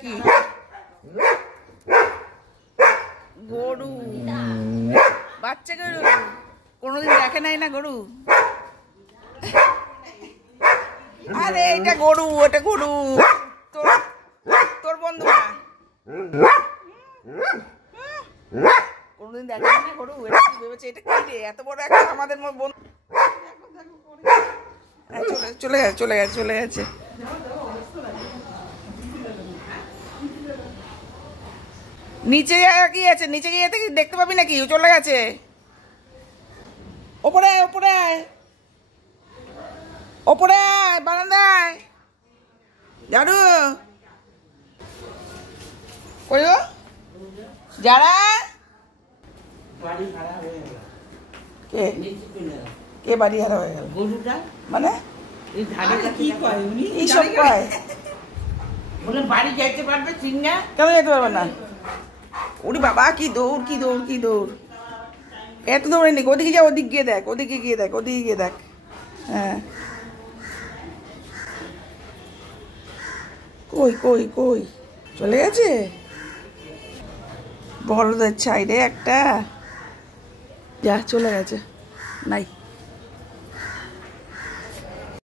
কি গরু, বাচ্চা গরু, কোনোদিন দেখে নাই না গরু। আরে এটা গরু, ওটা গরু, তোর তোর বন্ধু না, কোনোদিন দেখে নাই না গরু। এটা কি ভেবেছে, এটা কি রে, এত বড় একটা আমাদের বন্ধু। চলে গেছে চলে গেছে চলে গেছে। নিচে কি আছে, নিচে গিয়ে দেখতে পাবি নাকি, চলে গেছে। ওপরে আয়, ওপরে আয়, ওপরে আয়, বারান্দায়। জানু কই গো, যারা কে কে বাড়ি হারা হয়ে গেল, মানে এইসব কয় বলে বাড়ি যাইতে পারবে, চিন্না কেন যেতে পারবে না। ওরে বাবা, কি দৌড় কি দৌড় কি দৌড়, এত দৌড়ে নি। ওদিকে যা, ওদিক গিয়ে দেখ, ওদিকে গিয়ে দেখ, ওদিকে গিয়ে দেখ। হ্যাঁ, কই কই কই, চলে গেছে। বড়দের ছাই রে একটা, যা চলে গেছে, নাই।